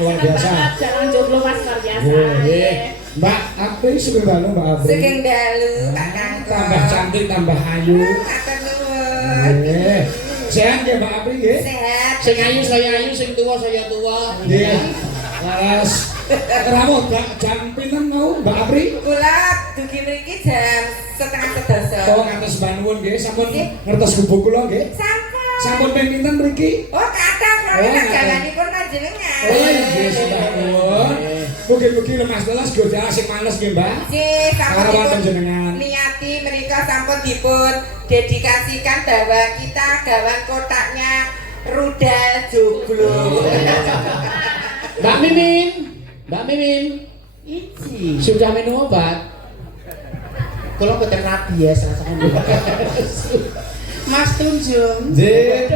luar biasa. Jalan jomblo Mas luar biasa. Nggih. Mbak Apri sugeng dalu Mbak Apri. Sugeng dalu Pak Kangkung. Tambah cantik, tambah ayu. Matur nuwun. Nggih. Sehat nggih Mbak Apri nggih? Sehat. Sing ayu saya ayu, sing tua saya tua. Nggih. Laras. Rawuh jam pinten mau Mbak Apri? Kula dugi mriki jam 11:30. Oh, ngantos bangun nggih, sampun ngertos gubuk kula nggih. Sampun. Sampun ping pinten mriki? Oh, kathah kok Oh, nek kathah. jalanipun panjenengan. Oh, nggih, sampun. Mugi-mugi lemas telas godha sing males nggih, Mbak. Nggih, sampun Karawan dipun panjenengan. niati menika sampun dipun dedikasikan bahwa kita gawan kotaknya rudal joglo. Mbak Mimin, Mbak Mimin, Iji. sudah minum obat? Kalau betul rabies rasanya. Mas Tunjung. Nggih.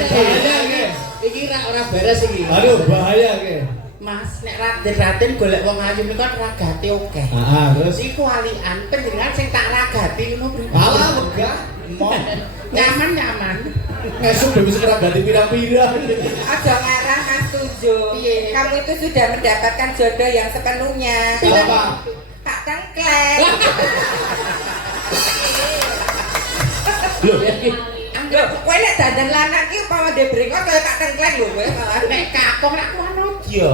Bahaya nggih. Iki ra ora beres iki. Aduh, bahaya nggih. Mas, nek raden-raden golek wong ayu niku kan ragate akeh. Heeh, terus Iku walian panjenengan sing tak ragati ngono pripun? alah megah. Nyaman-nyaman. Esuk dhewe sing ragati pirang-pirang. Aja ngarah Mas Tunjung. Piye? Kamu itu sudah mendapatkan jodoh yang sepenuhnya. Apa? Tak tengklek. Lho, Lho, kowe nek dandan lanang ki umpama dhe brengos kaya tak tengklek lho kowe malah. nek kakong nek kuwi aja.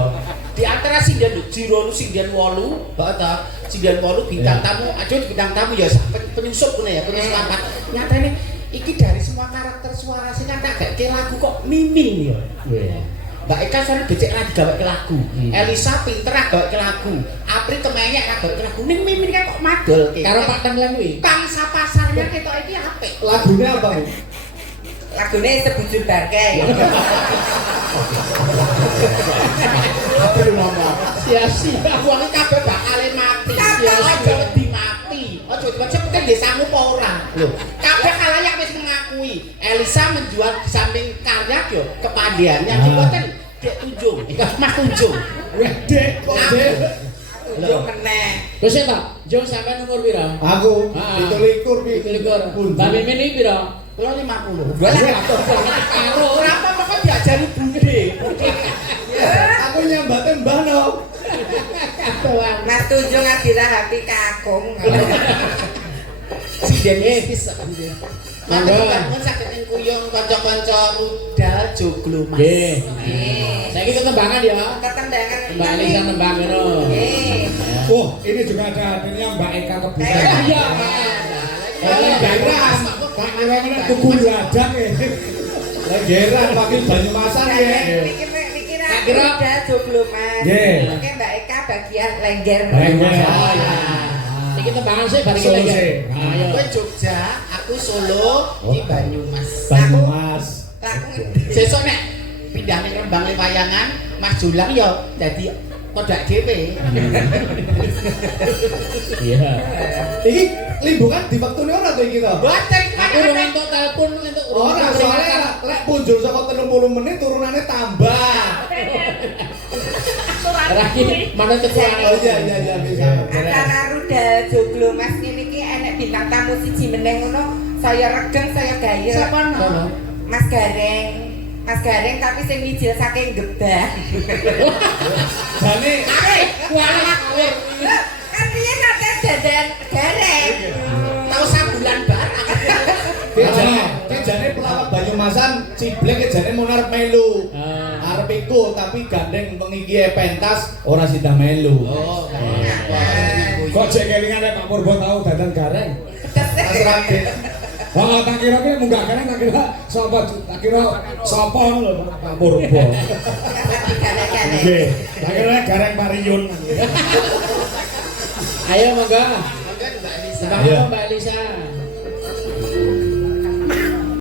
Di antara sindian Jiro sindian 8, Mbak ta, sindian 8 bintang tamu, aja bintang tamu ya penyusup ngene ya, penyusup papat. Nyatane iki dari semua karakter suara sing tak gak lagu kok Mimin ya. Mbak Eka soalnya becek lagi gaweke lagu. Elisa pinter gaweke lagu. Apri kemenyek gaweke lagu. Ning Mimin kan kok madol ke. Karo Pak Tenglan kuwi. Pangsa pasarnya ketok iki apik. Lagune apa, Bu? Lagune sebujur bangkai. Apa lu mama? Sia-sia wong iki kabeh bakal mati. Sia-sia wedi mati. Aja cepet desamu apa ora. Lho, kabeh kalayak wis mengakui Elisa menjual di samping karya yo kepandiannya mboten Dek Tunjung. Mas Tunjung. Weh, Dek, kok Dek? Yo meneh. Terus ya, Pak, Jung sampean umur pira? Aku Ah. 17 pi. 17. Mbak Mimin iki pira? Kula 50. Gua lah Karo ora apa kok diajari budhe. Aku nyambaten Mbah No. Mas Tunjung adira hati kakung. Sidene wis mangga bangun saged ing kuyung kanca-kanca rudal joglo Mas. Nggih. Saiki ketembangan ya. Ketendangan. Mbak Elisa nembang ngono. Nggih. Wah, ini juga ada hadirnya Mbak Eka Kebusan. Iya. Geran, Pak Kira mana tuku ladang ya. Lah geran wakil Banyumasan ya. Mikir Tak kira. rudal joglo Mas. Nggih. Oke Mbak Eka bagian lengger. Lengger. Oh iya. Iki tembangan sih bareng Solo lagi. sih. Ayo. Kowe Jogja, aku Solo, iki Banyumas. Banyumas. Laku Sesuk nek pindah ning Rembang Lewayangan, Mas Julang yo dadi kodak dhewe. Iya. Iki limbungan di waktune ora to iki to? Boten aku ora entuk telepon entuk Ora, soalnya lek punjul saka 30 menit turunannya tambah. Raki mana ketuaan. Oh iya bisa. antara rudal joglo Mas ini ki enek bintang tamu siji meneh ngono saya regeng saya gayo. Siapa no? Mas Gareng tapi sing mijil saking Gebang. Jane Kualat kowe. Kan piye nate dadan Gareng. Tahu sabulan barang. Jane pelawak Banyumasan ciblek jane munar melu. Arep iku tapi gandeng pengiki pentas ora sida melu. Oh, Kok cek kelingan Pak Purbo tau dadan gareng. Terus Raden. Wah, tak kira ki munggah gareng tak kira sapa tak kira sapa ngono lho Pak Purbo. gane-gane. Nggih, tak kira gareng Pariyun. Ayo monggo. Monggo Mbak Elisa. Mbak Elisa.